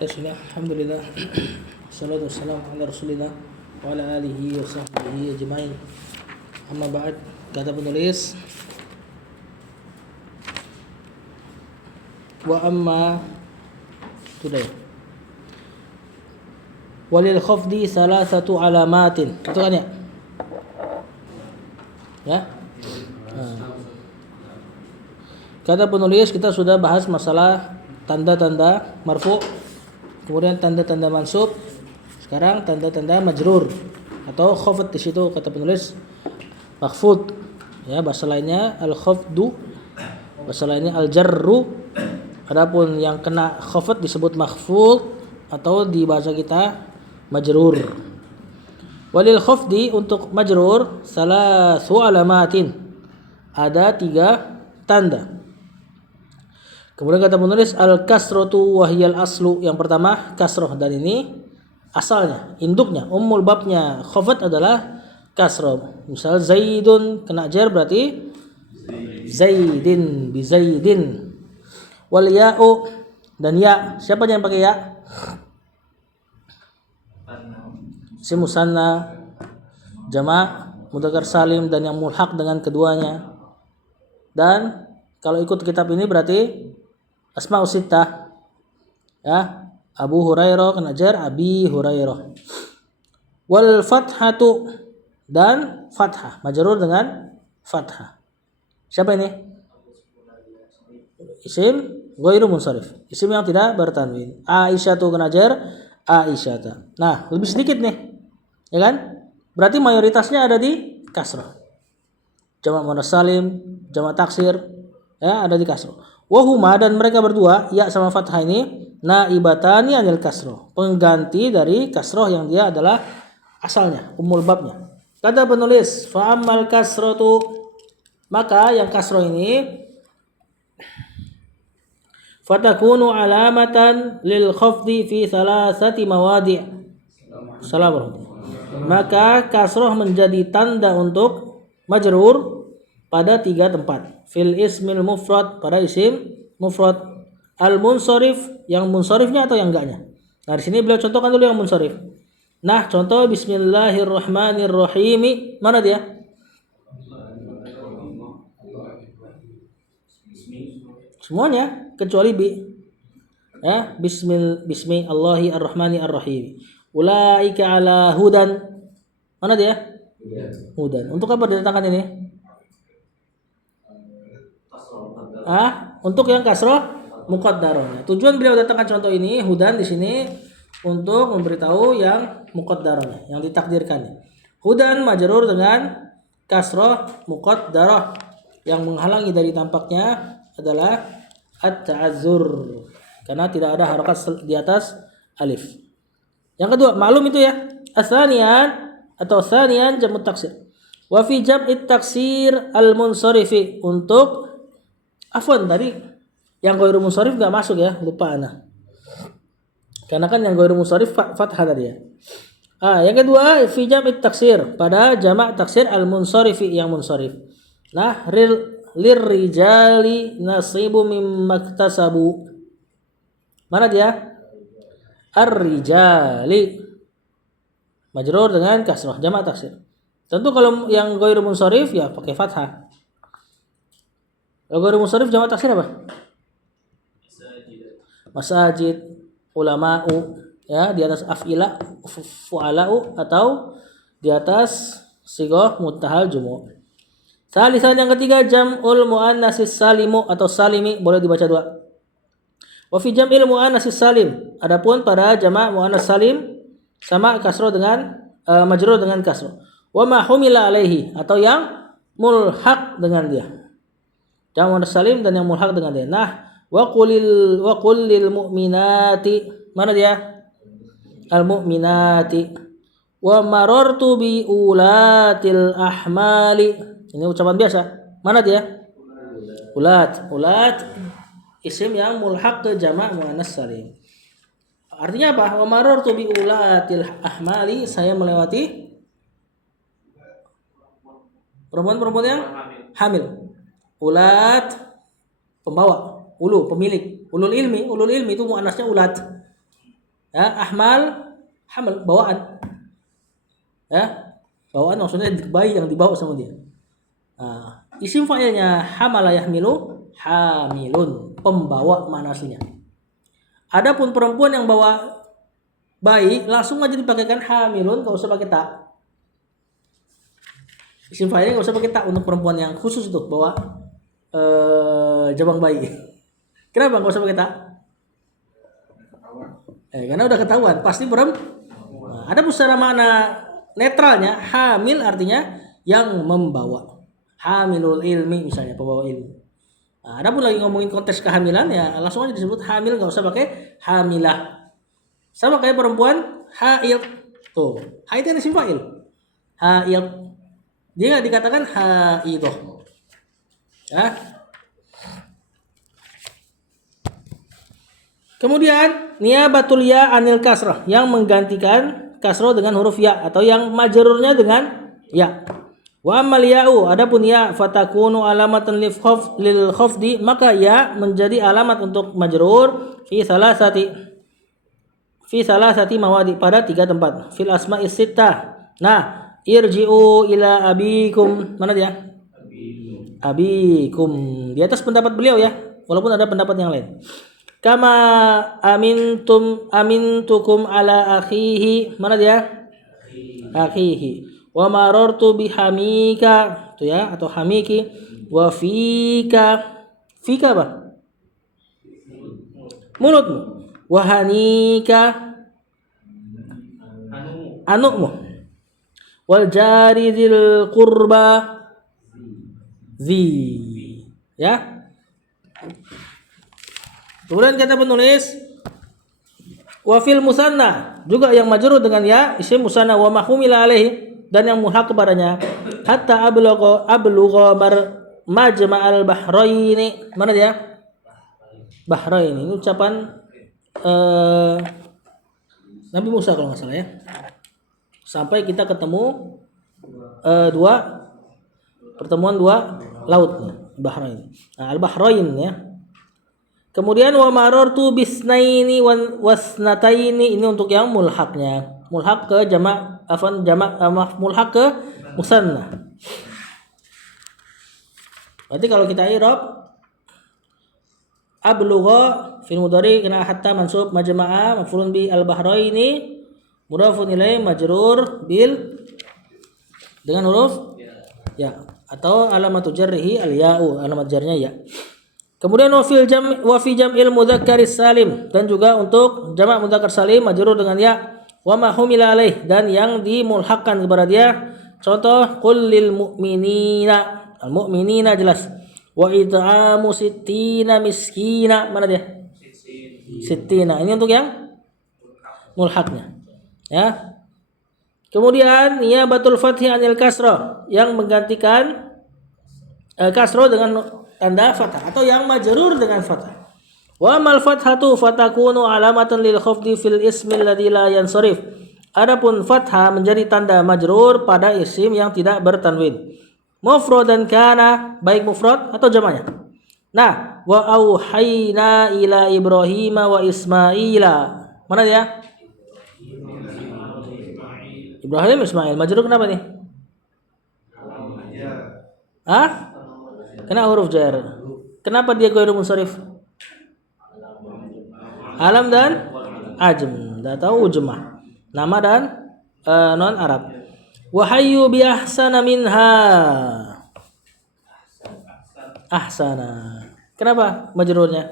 Bismillah, alhamdulillah. Wassalatu wassalamu ala Rasulillah wa ala alihi wa sahbihi ajmain. Amma ba'd, kata penulis, wa amma today. Walil khafdi salasatu alamatin. Itu kan ya? Ya? Kata penulis, kita sudah bahas masalah tanda-tanda marfu, kemudian tanda-tanda mansub. Sekarang tanda-tanda majrur atau khafd, di situ kata penulis makhfud. Ya, bahasa lainnya al-khafdu, bahasa lainnya al-jarru. Adapun yang kena khafd disebut makhfud atau di bahasa kita majrur. Walil khafdi, untuk majrur, salasu alamatin, ada 3 tanda. Kemudian kata penulis al-kasratu wahyal aslu, yang pertama kasroh, dan ini asalnya, induknya, ummul babnya khafd adalah kasroh. Misal zaidun kena jar berarti zaidin bi zaidin. Wal ya'u, dan ya, siapa yang pakai ya? Si musanna, jama', mudzakkar salim, dan yang mulhaq dengan keduanya. Dan kalau ikut kitab ini berarti asma'u sittah. Ya, Abu Hurairah kena jar Abi Hurairah. Wal fathatu, dan fathah, majrur dengan fathah. Siapa ini? Isim ghairu munsharif, isim yang tidak bertanwin. Aisyatu kena jar Aisyata. Nah, lebih sedikit nih, ya kan? Berarti mayoritasnya ada di kasrah. Jamak muannas salim, jamak taksir, ya, ada di kasrah. Wahuma, dan mereka berdua, ya sama fathah ini, naibatani anil kasrah, pengganti dari kasrah yang dia adalah asalnya, ummul babnya. Kata penulis, fa ammal kasratu, maka yang kasrah ini fatakunu alamatan lil khafdi fi thalathati mawadi'. Salam. Maka kasrah menjadi tanda untuk majrur pada 3 tempat. Fil ismil mufrad, pada isim mufrad. Al munsharif, yang munsharifnya atau yang enggaknya. Nah, di sini beliau contohkan dulu yang munsharif. Nah, contoh bismillahirrahmanirrahim. Mana dia? Semuanya kecuali bi. Ya, bismi Allahi ar-Rahmani ar-Rahim. Ulaika ala hudan. Mana dia? Hudan. Untuk apa diletakkan ini? Untuk yang kasroh muqaddarah. Tujuan beliau datangkan contoh ini hudan di sini untuk memberitahu yang muqaddarah, yang ditakdirkan. Hudan majrur dengan kasroh muqaddarah, yang menghalangi dari tampaknya adalah at-ta'azzur, karena tidak ada harakat di atas alif. Yang kedua, maklum itu ya, asanian atau sanian jamu taksir. Wa fi jam'it taksir al-munsarifi, untuk afwan tadi yang ghairu munsharif enggak masuk ya, lupa ana. Karena kan yang ghairu munsharif fathah tadi ya. Yang kedua, fi jam'it taksir, pada jamak taksir al-munsarifi, yang munsharif. Nah, lirrijali nasibu mimma iktasabu. Mana dia? Ar-rijali, majrur dengan kasrah, jamak taksir. Tentu kalau yang ghairu munsharif ya pakai fathah. Kalau ghairu munsharif jamak taksir apa? Masajid, ulama'u, ya, di atas af'ila, fu'ala'u, atau di atas sighah muntahal jumu'. Salisan, yang ketiga, jam'ul muannatsis salimu atau salimi, boleh dibaca 2. Wa fi jam'il muannatsis salim, adapun pada jamak muannats salim sama kasroh dengan majrur dengan kasroh. Wa ma humila alaihi, atau yang mulhaq dengan dia. Jamak muannats salim dan yang mulhaq dengan dia. Nah, wa qul lil mu'minati, mana dia? Al mu'minati. Wa marartu bi ulatil ahmali. Ini ucapan biasa. Mana dia? Ulat. Isim yang mulhaq ke jamak muannats salim. Artinya apa? Wa marartu bi ulatil ahmali, saya melewati perempuan-perempuan yang hamil. Ulat, pembawa. Ulu, pemilik. Ulul ilmi itu muannasnya ulat. Ya, ahmal, hamal, bawaan. Ya, bawaan maksudnya bayi yang dibawa sama dia. Nah, isim fa'ilnya hamala yahmilu, hamilun, pembawa mana aslinya. Adapun perempuan yang bawa bayi langsung aja dipakaikan hamilun, enggak usah pakai ta. Isim fa'ilnya enggak usah pakai ta untuk perempuan yang khusus itu bawa jabang bayi. Kenapa enggak usah pakai ta? Karena udah ketahuan pasti perempuan. Nah, ada secara makna netralnya hamil artinya yang membawa. Hamilul ilmi misalnya pembawa ilmu. Nah, ada pun lagi ngomongin konteks kehamilan ya langsung aja disebut hamil, nggak usah pakai hamilah. Sama kayak perempuan haid. Tuh, haid itu isim fa'il. Haid. Dia nggak dikatakan haidoh. Ya. Kemudian niyabatul ya anil kasrah yang menggantikan kasrah dengan huruf ya atau yang majrurnya dengan ya. Wa amal ya'u adapun ya fatakunu alamatan lil khafdi maka ya menjadi alamat untuk majrur fi salasati mawadi pada 3 tempat fil asma'is sittah. Nah, irji'u ila abikum mana dia? Abikum. Di atas pendapat beliau ya, walaupun ada pendapat yang lain. Kama amintukum ala akhihi mana dia? Akhihi. Wa marartu bihamika itu ya atau hamiki wa fika apa? Mulutmu. Wa hanika anukmu. Wal jari dzil qurba zi ya. Kemudian kata penulis wa fil musanna juga yang majrur dengan ya isim musanna wa mahumila alaihi dan yang muhak kepadanya hatta ablugha majma'al bahraini mana dia? Bahrain ini ucapan Nabi Musa kalau nggak salah ya. Sampai kita ketemu pertemuan dua lautnya Bahrain. Nah, al-Bahrain ya. Kemudian wa marartu bisnaini wasnataini ini untuk yang mulhaknya. Mulhak ke mulhak ke musanna. Berarti kalau kita i'rab ablugha fil mudhari kena hatta mansub majma'a maf'ulun bi al-bahraini mudhafun ilaih majrur bil dengan huruf ya atau alamatu jarrihi al-ya'u alamat jarnya ya. Kemudian wa fi jam'il mudzakkaris salim dan juga untuk jamak mudzakkar salim majrur dengan ya wa ma humila alaih dan yang dimulhakkan kepada dia. Contoh qul lil mu'minina al mu'minina jelas wa it'amu sittina miskina mana dia? Sittina ini untuk yang mulhaknya ya. Kemudian niyabatul fathi anil kasrah yang menggantikan kasrah dengan tanda fathah atau yang majrur dengan fathah. Wa mal fathatu fatakunu alamatan lil khafdi fil ismi alladzi la yansarif. Adapun fathah menjadi tanda majrur pada isim yang tidak bertanwin. Mufradan kana baik mufrad atau jamaknya. Nah, wa auhayna ila Ibrahim wa Ismaila. Mana dia? Ibrahim Ismail majrur kenapa nih? Kena huruf jar. Kenapa dia ghairu munsharif? Alam dan ajm. Dah tahu ujmah. Nama dan non Arab. Wa hayyu bi ahsana minha. Ahsana. Kenapa majrurnya?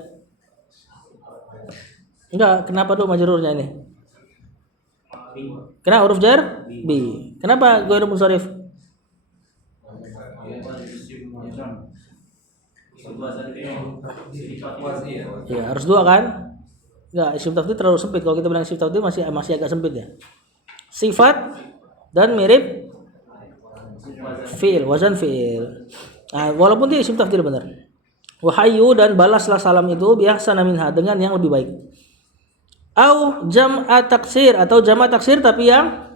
Enggak, kenapa tuh majrurnya ini? Kena huruf jar? Bi. Kenapa ghairu munsharif? Ya harus dua kan? Enggak, isim tafdhil terlalu sempit. Kalau kita bilang isim tafdhil masih agak sempit ya. Sifat dan mirip fi'il, wazan fi'il. Nah, walaupun dia isim tafdhil benar. Wahyu dan balaslah salam itu biahsana minha dengan yang lebih baik. Au jam'a taksir atau jama' taksir tapi yang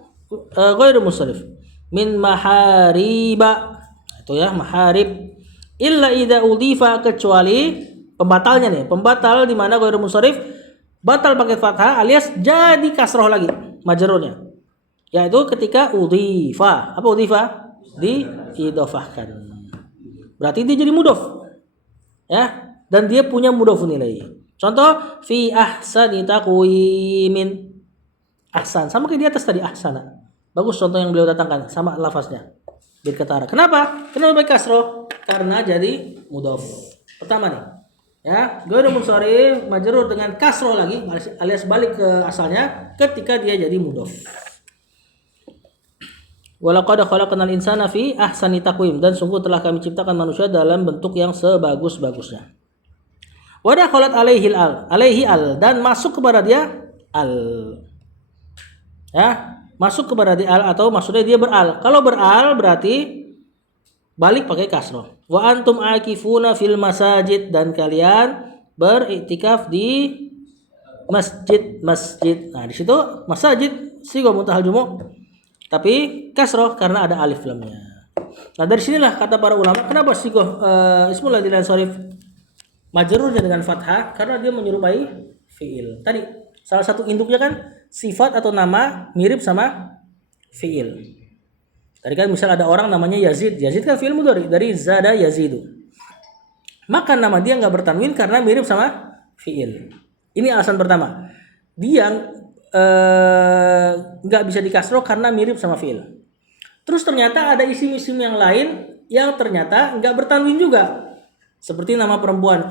ghairu munsharif. Min mahariba. Itu ya, maharib. Illa idza udhifa kecuali pembatalnya nih. Pembatal di mana ghairu munsharif batal pakai fathah alias jadi kasroh lagi majrurnya. Yaitu ketika udhifa. Apa udhifa? Diidhofahkan. Berarti dia jadi mudhof. Ya, dan dia punya mudhof nilai. Contoh fi ahsani taqwimin. Ahsan sama kayak di atas tadi ahsana. Bagus contoh yang beliau datangkan sama lafaznya. Bil katara. Kenapa? Kenapa pakai kasroh? Karena jadi mudhof. Pertama nih. Ya, ghairu munsharif majrur dengan kasroh lagi alias balik ke asalnya ketika dia jadi mudhof. Walaqad khalaqnal insana fi ahsani taqwim, dan sungguh telah kami ciptakan manusia dalam bentuk yang sebagus-bagusnya. Wa dakhalat alaihi al dan masuk kepada dia al. Ya, masuk kepada dia al atau maksudnya dia beral. Kalau beral berarti balik pakai kasroh. Wa antum akifuna fil masajid, dan kalian beriktikaf di masjid. Nah, di situ masajid sigha muntahal jumu' tapi kasroh karena ada alif lamnya. Nah, dari sinilah kata para ulama kenapa sigha ismul ladzi lam sharif majrurnya dengan fathah, karena dia menyerupai fiil. Tadi salah satu induknya kan sifat atau nama mirip sama fiil. Tadi kan misal ada orang namanya Yazid. Yazid kan fi'il mudhari dari zada yazidu. Maka nama dia enggak bertanwin karena mirip sama fi'il. Ini alasan pertama. Dia enggak bisa dikasroh karena mirip sama fi'il. Terus ternyata ada isim-isim yang lain yang ternyata enggak bertanwin juga. Seperti nama perempuan.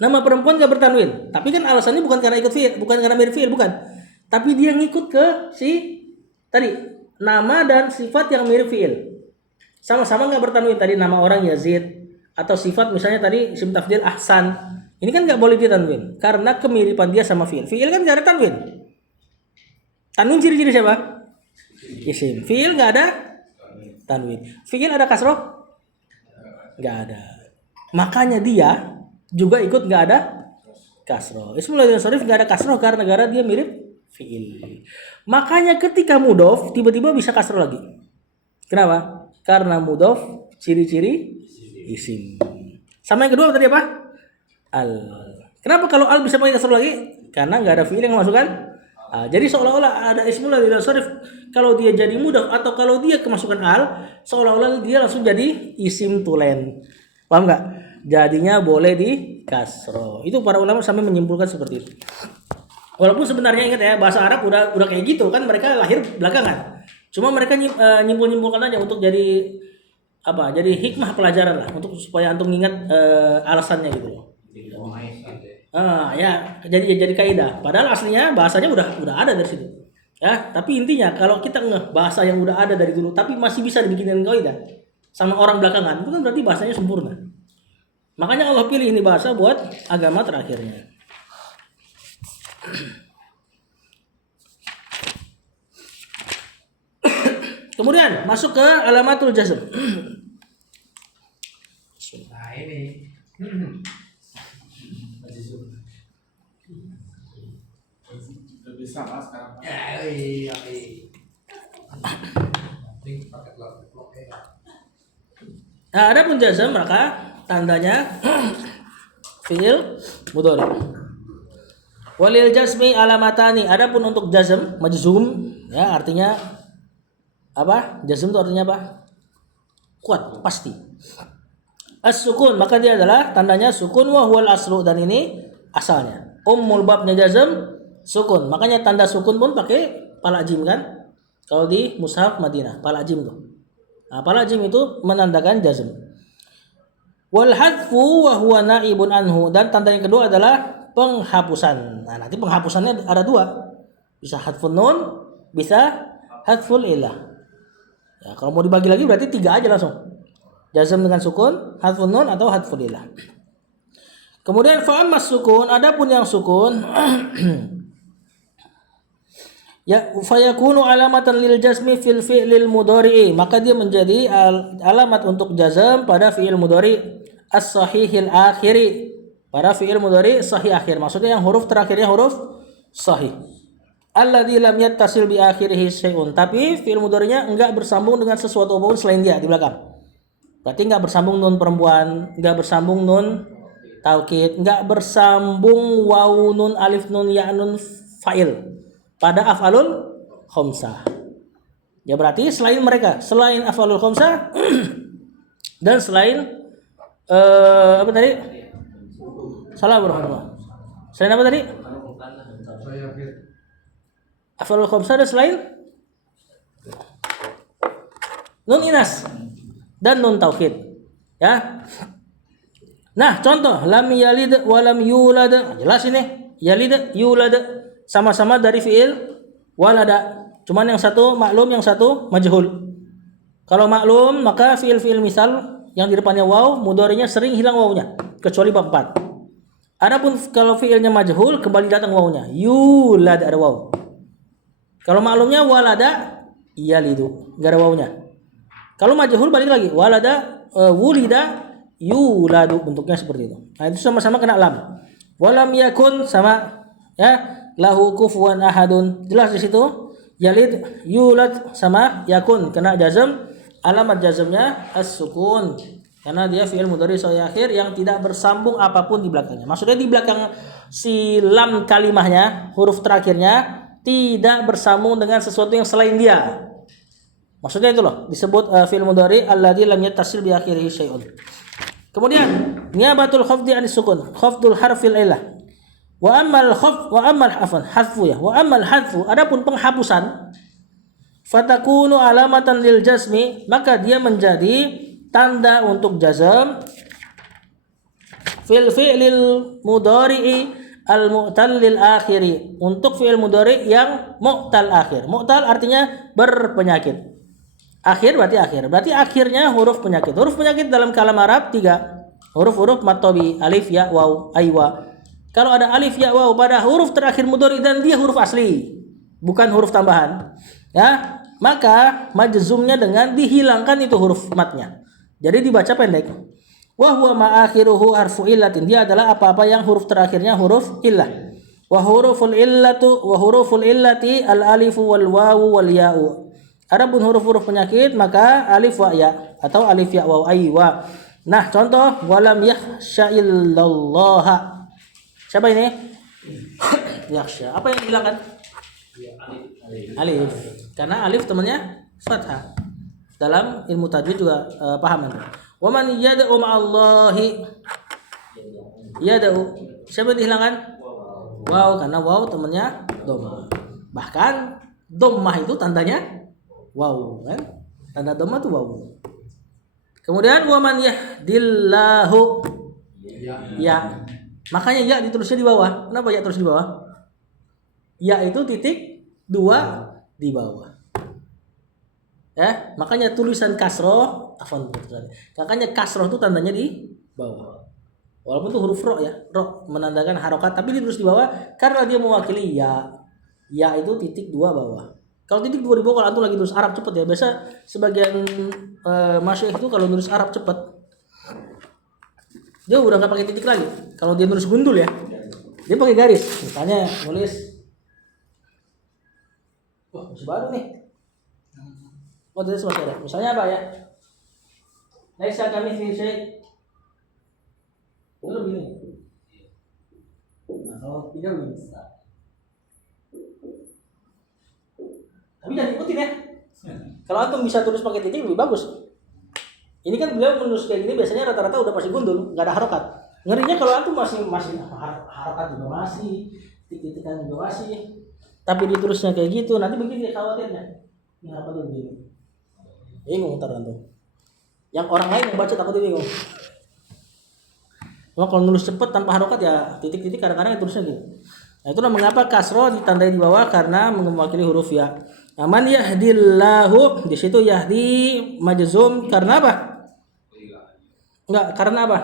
Nama perempuan enggak bertanwin. Tapi kan alasannya bukan karena ikut fi'il, bukan karena mirip fi'il, bukan. Tapi dia ngikut ke si tadi nama dan sifat yang mirip fiil. Sama-sama nggak bertanwin. Tadi nama orang Yazid atau sifat misalnya tadi isim tafdil ahsan. Ini kan nggak boleh ditanwin karena kemiripan dia sama fiil. Fiil kan nggak ada tanwin. Tanwin ciri-ciri siapa? Isim. Fiil nggak ada tanwin. Fiil ada kasroh? Nggak ada. Makanya dia juga ikut nggak ada kasroh. Ismul ladzi lam sharif nggak ada kasroh karena dia mirip fiil. Makanya ketika mudhof tiba-tiba bisa kasroh lagi. Kenapa? Karena mudhof ciri-ciri isim. Sama yang kedua tadi apa? Al. Kenapa kalau al bisa pakai kasroh lagi? Karena nggak ada fiil yang masukkan. Jadi seolah-olah ada ismul ladzi lam sharif kalau dia jadi mudhof atau kalau dia kemasukan al, seolah-olah dia langsung jadi isim tulen. Paham nggak? Jadinya boleh di kasroh. Itu para ulama sampai menyimpulkan seperti itu. Walaupun sebenarnya ingat ya, bahasa Arab udah kayak gitu kan, mereka lahir belakangan. Cuma mereka nyimpulkan aja untuk jadi apa? Jadi hikmah pelajaran lah untuk supaya antum ingat alasannya gitu loh. Ya, jadi kaidah. Padahal aslinya bahasanya udah ada dari situ. Ya, tapi intinya kalau kita ngeh bahasa yang udah ada dari dulu tapi masih bisa dibikin kaidah sama orang belakangan, itu kan berarti bahasanya sempurna. Makanya Allah pilih ini bahasa buat agama terakhirnya. Kemudian masuk ke alamatul jazm. Nah ini bisa mas sekarang. Iya. Nah, adapun jazm maka tandanya fi'il mudhari. Walil jazmi alamatani. Adapun untuk jazm, majzum, ya artinya apa? Jazm itu artinya apa? Kuat, pasti. As-sukun, maka dia adalah tandanya sukun wa huwal aslu, dan ini asalnya. Ummul babnya jazm sukun. Makanya tanda sukun pun pakai pala jim kan? Kalau di mushaf Madinah, pala jim tuh. Nah, pala jim itu menandakan jazm. Wal hadfu wa huwa naibun anhu, dan tanda yang kedua adalah penghapusan. Nah, nanti penghapusannya ada dua. Bisa hadfun nun, bisa hadful ilah. Ya, kalau mau dibagi lagi berarti 3 aja langsung. Jazm dengan sukun, hadfun nun atau hadful ilah. Kemudian fa ammas sukun, adapun yang sukun ya fayakunu alamatan lil jazmi fil fi'lil mudhari'i, maka dia menjadi alamat untuk jazm pada fi'il mudhari as-sahihil akhiri, pada fi'il mudhari sahih akhir. Maksudnya yang huruf terakhirnya huruf sahih. Alladzi lam yattasil bi akhirih syai'un, tapi fi'il mudhari'nya enggak bersambung dengan sesuatu apapun selain dia di belakang. Berarti enggak bersambung nun perempuan, enggak bersambung nun taukid, enggak bersambung waw nun alif nun ya nun fa'il pada af'alul khamsah. Ya berarti selain mereka, selain af'alul khamsah dan selain apa tadi? Salah warahmatullah. Selain apa tadi? Saya fit. Af'alul khamsah dan selain nun inas dan nun taukid. Ya. Nah, contoh lam yalid wa lam yulad. Jelas ini. Yalid, yulad sama-sama dari fiil walada. Cuman yang satu maklum, yang satu majhul. Kalau maklum maka fiil-fiil misal yang di depannya waw, mudhari'nya sering hilang wawnya kecuali bab 4. Adapun kalau fiilnya majhul kembali datang wawnya. Yulad ada waw. Kalau maklumnya walada yalidu, enggak ada wawnya. Kalau majhul balik lagi walada wulida yuladu, bentuknya seperti itu. Nah, itu sama-sama kena lam. Walam yakun sama ya lahu kufuwan ahadun. Jelas di situ. Yalid yulad sama yakun kena jazm. Alamat jazmnya as-sukun karena dia fi'il mudhari sahih akhir yang tidak bersambung apapun di belakangnya. Maksudnya di belakang si lam kalimahnya, huruf terakhirnya tidak bersambung dengan sesuatu yang selain dia. Maksudnya itu loh, disebut fi'il mudhari alladzi lam yattasil bi akhirih syai'un. Kemudian niyabatul khafdi anis sukun, khafdul harfil illah. Wa ammal khaf wa ammal afan hadfu ya. Wa ammal hadfu adapun penghapusan fatakunu alamatan lil jazmi, maka dia menjadi tanda untuk jazm fil fi'lil mudhari'i al mu'tal lil akhiri, untuk fi'il mudhari yang mu'tal akhir. Mu'tal artinya berpenyakit. Akhir berarti akhir. Berarti akhirnya huruf penyakit. Huruf penyakit dalam kalam Arab 3. Huruf-huruf matobi, alif, ya, waw, aywa. Kalau ada alif, ya, waw pada huruf terakhir mudhari dan dia huruf asli, bukan huruf tambahan, ya, maka majzumnya dengan dihilangkan itu huruf matnya. Jadi dibaca pendek. Wa huwa ma akhiruhu harfu illatin. Dia adalah apa-apa yang huruf terakhirnya huruf illah. Wa huruful illati al alifu wal wawu wal ya'u. Adapun huruf-huruf penyakit maka alif wa ya atau alif ya waw aywa. Nah, contoh walam yakhsha'illallaha. Siapa ini? Yakhsha. Apa yang dihilangkan? Alif. Karena alif temannya fathah. Dalam ilmu tajwid juga paham nanti. Wa man yad'u ma'allahi yad'u. Siapa yang dihilangkan? Waw, karena waw temannya dhammah. Bahkan dhammah itu tandanya waw, kan? Tanda dhammah itu waw. Kemudian wa man yahdillahu ya. Makanya ya ditulisnya di bawah. Kenapa ya terus di bawah? Ya itu titik 2 di bawah. Ya, makanya tulisan kasroh, makanya kasroh itu tandanya di bawah. Walaupun itu huruf ro ya, ro menandakan harokat, tapi ditulis di bawah karena dia mewakili ya. Ya itu titik 2 bawah. Kalau titik 2 di bawah, kalau antum lagi nulis Arab cepet ya, biasa sebagian masyayikh itu kalau nulis Arab cepet, dia udah nggak pakai titik lagi. Kalau dia nulis gundul ya, dia pakai garis. Misalnya nulis, wah masih baru nih. Oh, itu masih ada. Misalnya apa ya? Laisa kamitslihi syai'. Itu begini. Nah, kalau tidak begini. Tapi jangan ikutin ya. Kalau antum bisa tulis pakai titik lebih bagus. Ini kan beliau menulis kayak gini biasanya rata-rata udah pasti gundul, nggak ada harokat. Ngerinya kalau antum masih harokat juga masih, titik-tikan juga masih. Tapi ditulisnya kayak gitu, nanti begini khawatirnya. Ini apa tuh begini? Bingung ntar antum. Yang orang lain yang baca takutnya bingung. Cuma kalau nulis cepet tanpa harokat ya titik-titik kadang-kadang tulisnya gitu. Nah, itulah mengapa kasroh ditandai di bawah karena mewakili huruf ya. Man yahdillahu, di situ yahdi majzum karena apa? Enggak, karena apa?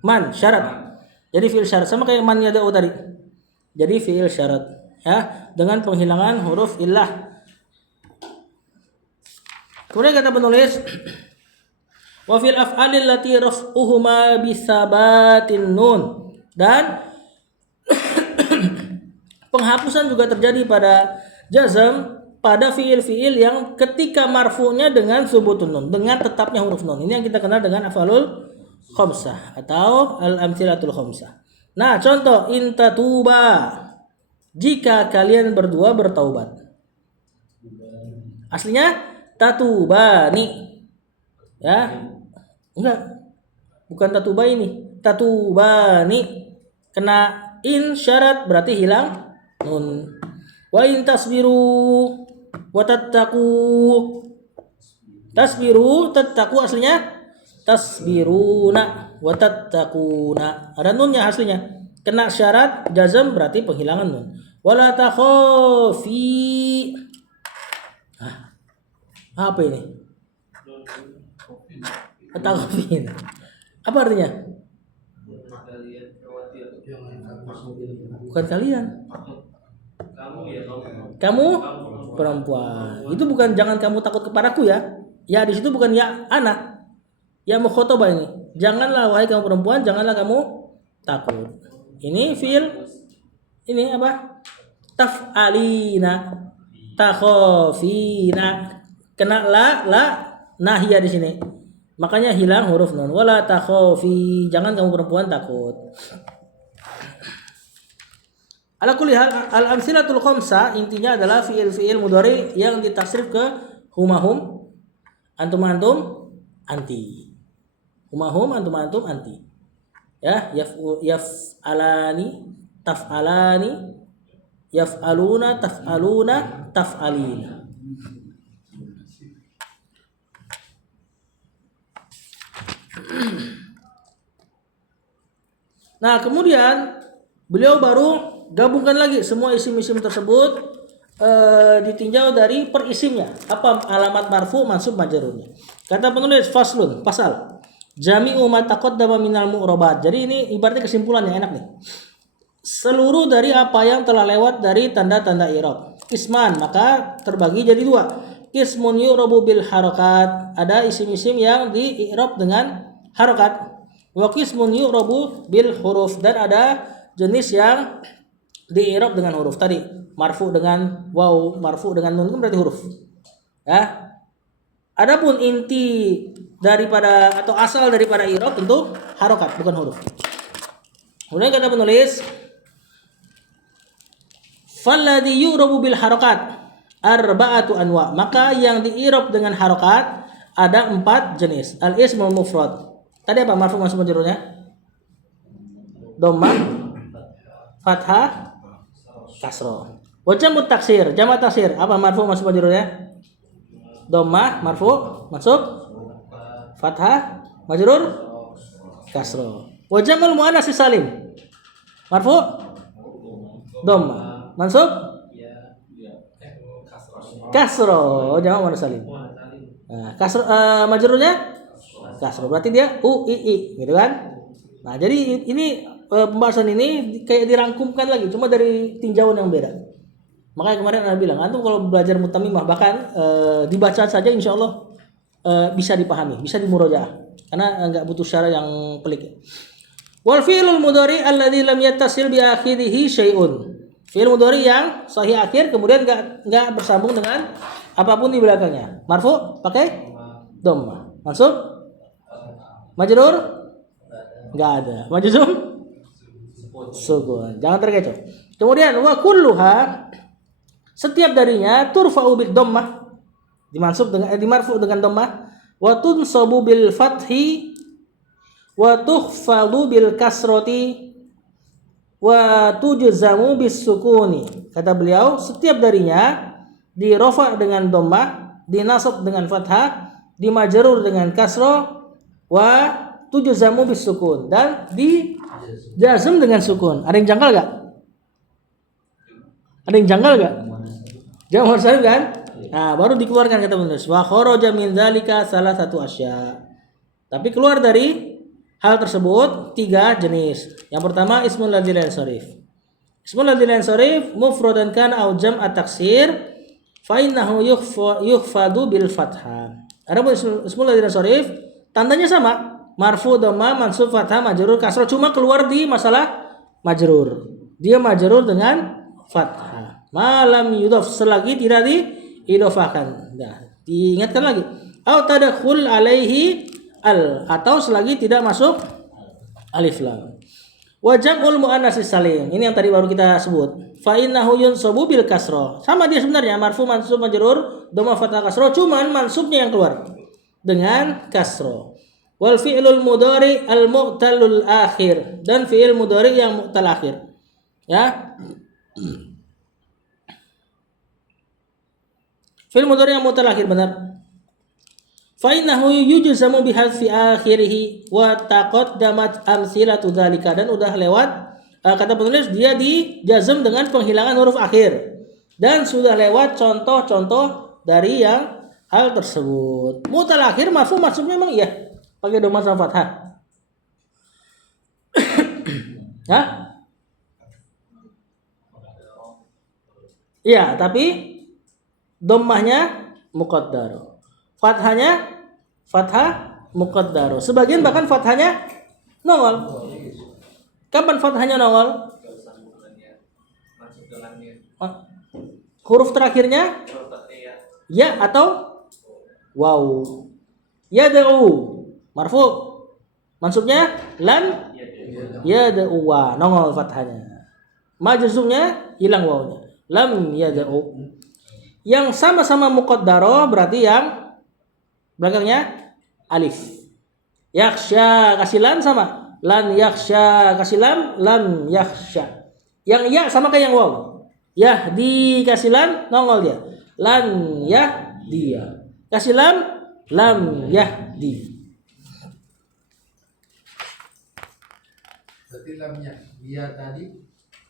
Man syarat. Jadi fi'il syarat sama kayak man yada'u tadi. Jadi fi'il syarat ya dengan penghilangan huruf illah. Kemudian kata penulis wa fil af'alil lati raf'uhuma bisabatin nun, dan penghapusan juga terjadi pada jazm pada fiil-fiil yang ketika marfu'nya dengan subutun nun, dengan tetapnya huruf nun. Ini yang kita kenal dengan af'alul khamsah atau al-amtsilatul khamsah. Nah, contoh in tatuba, jika kalian berdua bertaubat. Aslinya tatubani. Ya. Enggak. Bukan tatuba ini. Tatubani. Kena in syarat berarti hilang nun. Wa in tasbiru wa tattaqu. Tasbiru, tattaqu aslinya tasbiruna wa tattaquna. Ada nunnya aslinya. Kena syarat jazam berarti penghilangan nun. Wala takhafi. Apa ini? Takhafin. Apa artinya? Bukan kalian. Kamu perempuan. Itu bukan jangan kamu takut kepadaku ya. Ya di situ bukan ya anak. Ya mukhotobah ini. Janganlah wahai kamu perempuan, janganlah kamu takut. Ini fiil ini apa? Taf'alina, takhafina. Kena la nahiyah di sini. Makanya hilang huruf nun. Wala takhafi, jangan kamu perempuan takut. Ala kulli hal al-amsilatul khamsah intinya adalah fiil-fiil mudhari yang ditaksrif ke humahum, antum anti. Humahum, antum anti. Ya, yaf'alani, taf'alani, yaf'aluna, taf'aluna, taf'alina. Nah, kemudian beliau baru gabungkan lagi semua isim-isim tersebut ditinjau dari perisimnya. Apa alamat marfu, mansub, majrurnya. Kata penulis faslun, pasal. Jami'u ma taqaddama minal mu'rabat. Jadi ini ibaratnya kesimpulan yang enak nih. Seluruh dari apa yang telah lewat dari tanda-tanda i'rab. Isman, maka terbagi jadi dua. Ismun yu'rabu bil harakat. Ada isim-isim yang di i'rab dengan harakat. Wa qismun yu'rabu bil huruf, dan ada jenis yang di i'rab dengan huruf. Tadi marfu dengan waw, marfu dengan nun kan berarti huruf. Ya. Adapun inti daripada atau asal daripada i'rab tentu harakat bukan huruf. Kemudian kata penulis falladhi yu'rabu bil harakat arba'atu anwa, maka yang di i'rab dengan harakat ada 4 jenis. Al ismul mufrad. Tadi apa marfu mansub majrurnya? Dhammah, fathah, kasrah. Wa jamu taksir, jamak taksir apa marfu mansub majrurnya? Dhammah, marfu, mansub, fathah, majrur, kasrah. Wa jamul muannas salim. Marfu, dhammah, mansub, kasrah. Jamak muannas salim. Nah, kasrah majrurnya kasrah. Berarti dia ui gitu kan? Nah, jadi ini pembahasan ini kayak dirangkumkan lagi cuma dari tinjauan yang beda. Makanya kemarin Anda bilang, antum kalau belajar mutamimah bahkan dibaca saja insya Allah bisa dipahami, bisa dimurojaah karena enggak butuh syarah yang pelik. Wal fi'lul mudhari alladzi lam yattasil bi akhirih syai'un. Fi'il mudhari yang sahih akhir kemudian enggak bersambung dengan apapun di belakangnya. Marfu pakai dhammah. Mansub majrur enggak ada. Majzum sukun. Jangan terkecoh. Kemudian wa kulluha, setiap darinya turfa'u bid dhammah, dimansub dengan dimarfu dengan dhammah, wa tunsabu bil fathi wa tukhfadu bil kasrati wa tujzamu bis sukuni. Kata beliau, setiap darinya dirofa dengan dhammah, dinasab dengan fathah, dimajrur dengan kasrah, wa tujzamu bis sukun, dan dijazm dengan sukun. Ada yang janggal enggak? Ada yang janggal enggak? Jangan harus kan? Nah, baru dikeluarkan kata penulis. Wa kharaja min dzalika salah satu asya. Tapi keluar dari hal tersebut 3 jenis. Yang pertama ismul ladzi la yansarif. Ismul ladzi la yansarif mufradan kan au jam'at taksir fa innahu yukhfadu bil fathah. Adapun ismul ladzi la yansarif tandanya sama, marfu, dhamma, mansub, fathah, majrur, kasrah, cuma keluar di masalah majrur. Dia majrur dengan fathah. Malam yudhaf, selagi tidak diidhofahkan. Nah, diingatkan lagi. Au tadakhul alaihi al atau selagi tidak masuk alif lam. Wa jam'ul muannatsis salim. Ini yang tadi baru kita sebut. Fa innahu yunsabu bil kasra. Sama dia sebenarnya marfu mansub majrur dhamma fathah kasra, cuman mansubnya yang keluar dengan kasra. Wal fi'lul mudhari al mu'tallul akhir, dan fi'il mudhari yang mu'tal akhir. Ya. Fi'il mudhari yang mu'tal akhir benar. Fa innahu yujzamu bihadfi akhirih wa taqaddamat amsilatu dzalika, dan udah lewat kata penulis dia dijazm dengan penghilangan huruf akhir dan sudah lewat contoh-contoh dari yang hal tersebut. Mu'tal akhir marfu maksudnya memang iya pakai dhamma sama fathah. Hah? Iya, tapi dhammahnya muqaddar. Fathahnya fathah muqaddar. Sebagian bahkan fathahnya nongol. Kapan fathahnya nongol? Huruf terakhirnya ya atau waw. Yad'u marfu. Mansubnya lan yad'u wa, nongol fathahnya. Majzumnya hilang wawnya. Lam yad'u. Yang sama-sama muqaddaro berarti yang belakangnya alif. Yakhsha kasih lan sama. Lan yakhsha kasih lam, lam yakhsha. Yang ya sama kayak yang waw. Yahdi kasih lan, nongol dia. Lan yahdiya. Kasih lam, lam yahdi. Berarti lamnya dia tadi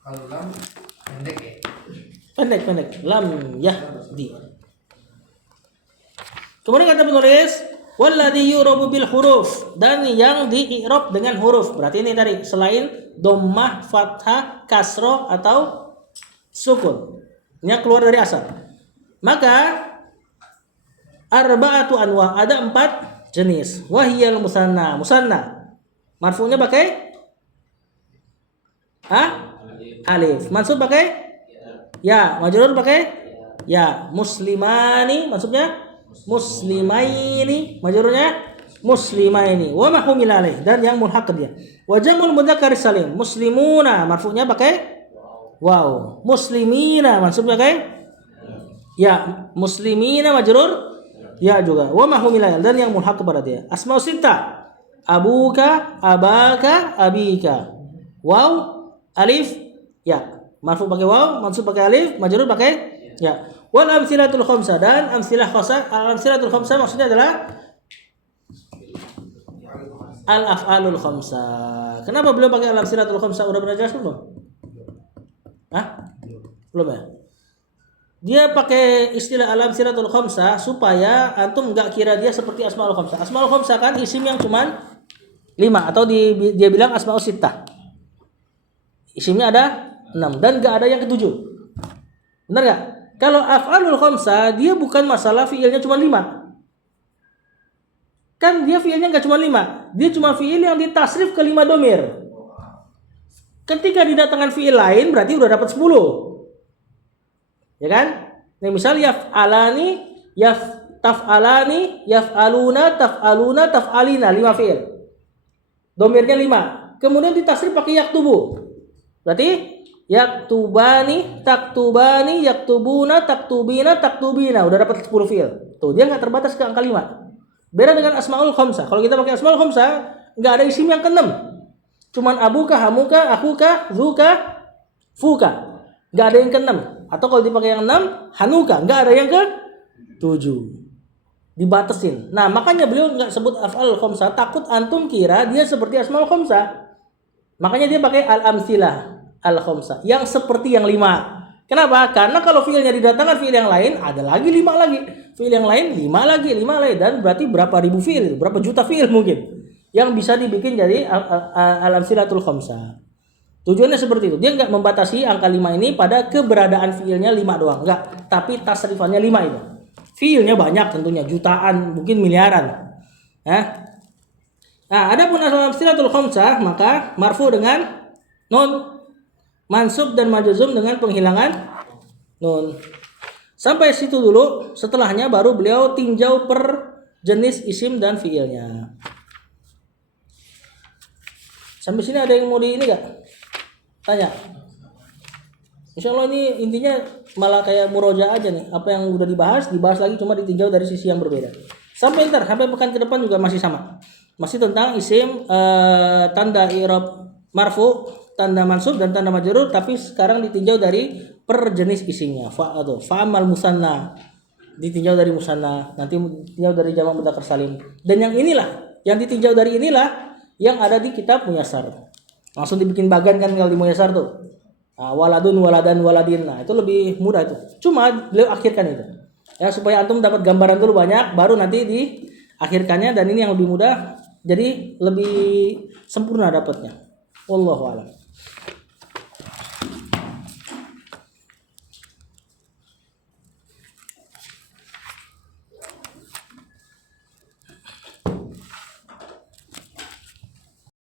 kalau lam pendek ya. Pendek. Lam yahdi. Kemudian kata penulis, walladzi yu'rabu bil huruf, dan yang di-i'rab dengan huruf. Berarti ini tadi selain dhammah, fathah, kasroh atau sukun. Ini keluar dari asal. Maka arba'atu anwa, ada 4 jenis. Wahiyal musanna. Musanna marfu'nya pakai alif. Mansub pakai ya. Majrur pakai ya. Muslimani maksudnya muslimaini, majrurnya muslimaini. Wa ma humila alaih, dan yang mulhaq ke dia. Wa jamul mudzakkar salim. Muslimuna marfu'nya pakai waw. Muslimina mansubnya pakai ya. Muslimina majrur ya juga. Wa ma humila, dan yang mulhaq kepada dia. Asmaul sittah. Abuka, abaka, abika. Waw, alif, ya. Marfu pakai waw, mansub pakai alif, majrur pakai ya. Wal amsilatul khamsah, dan amsilah amsilatul khamsah maksudnya adalah al af'alul khamsah. Kenapa beliau pakai al amsilatul khamsah? Udah pernah jelas belum? Belum ya? Dia pakai istilah al amsilatul khamsah supaya antum enggak kira dia seperti asmaul khamsah. Asmaul khamsah kan isim yang cuman 5, atau dia bilang asmaul sittah. Isimnya ada 6 dan enggak ada yang ke-7. Benar enggak? Kalau af'alul khamsah dia bukan masalah fiilnya cuma 5. Kan dia fiilnya enggak cuma 5. Dia cuma fiil yang ditasrif ke 5 domir. Ketika didatangkan fiil lain berarti udah dapat 10. Ya kan? Nah, misal yaf'alani, taf'alani, yaf'aluna, taf'aluna, taf'alina, 5 fiil. Domirnya 5. Kemudian ditasrif pakai yaktubu. Berarti yaktubani, taktubani, yaktubuna, taktubina, taktubina. Udah dapat 10 fiil. Tuh, dia enggak terbatas ke angka 5. Beda dengan asmaul khamsah. Kalau kita pakai asmaul khamsah, enggak ada isim yang ke-6. Cuman abuka, hamuka, akuka, zuka, fuka. Enggak ada yang ke-6. Atau kalau dipakai yang 6, hanuka, enggak ada yang ke-7. Dibatasin. Nah, makanya beliau enggak sebut af'alul khamsah, takut antum kira dia seperti asmaul khamsah. Makanya dia pakai al-amsilah al-khamsah yang seperti yang 5. Kenapa? Karena kalau fiilnya didatangkan fiil yang lain, ada lagi 5 lagi. Fiil yang lain 5 lagi, 5 lagi, dan berarti berapa ribu fiil, berapa juta fiil mungkin yang bisa dibikin jadi al-amsilatul khamsah. Tujuannya seperti itu. Dia enggak membatasi angka 5 ini pada keberadaan fiilnya 5 doang, enggak, tapi tasrifannya 5 itu. Fiilnya banyak tentunya, jutaan, mungkin miliaran. Nah, adapun al-amsilatul khamsah maka marfu dengan nun, mansub dan majzum dengan penghilangan nun. Sampai situ dulu, setelahnya baru beliau tinjau per jenis isim dan fiilnya. Sampai sini ada yang mau di ini gak? Tanya. Insya Allah ini intinya malah kayak muroja aja nih. Apa yang udah dibahas lagi cuma ditinjau dari sisi yang berbeda. Sampai pekan ke depan juga masih sama. Masih tentang isim, tanda i'rab marfu, tanda mansub dan tanda majrur, tapi sekarang ditinjau dari per jenis isimnya. Fa'amal musanna ditinjau dari musanna, nanti ditinjau dari jamak mudzakkar salim. Dan yang ditinjau dari inilah yang ada di kitab Muyassar. Langsung dibikin bagan kan kalau di Muyassar tuh. Nah, waladun, waladan, waladin. Nah, itu lebih mudah itu. Cuma beliau akhirkan itu. Ya, supaya antum dapat gambaran dulu banyak, baru nanti diakhirkannya, dan ini yang lebih mudah. Jadi lebih sempurna dapatnya. Wallahu a'lam.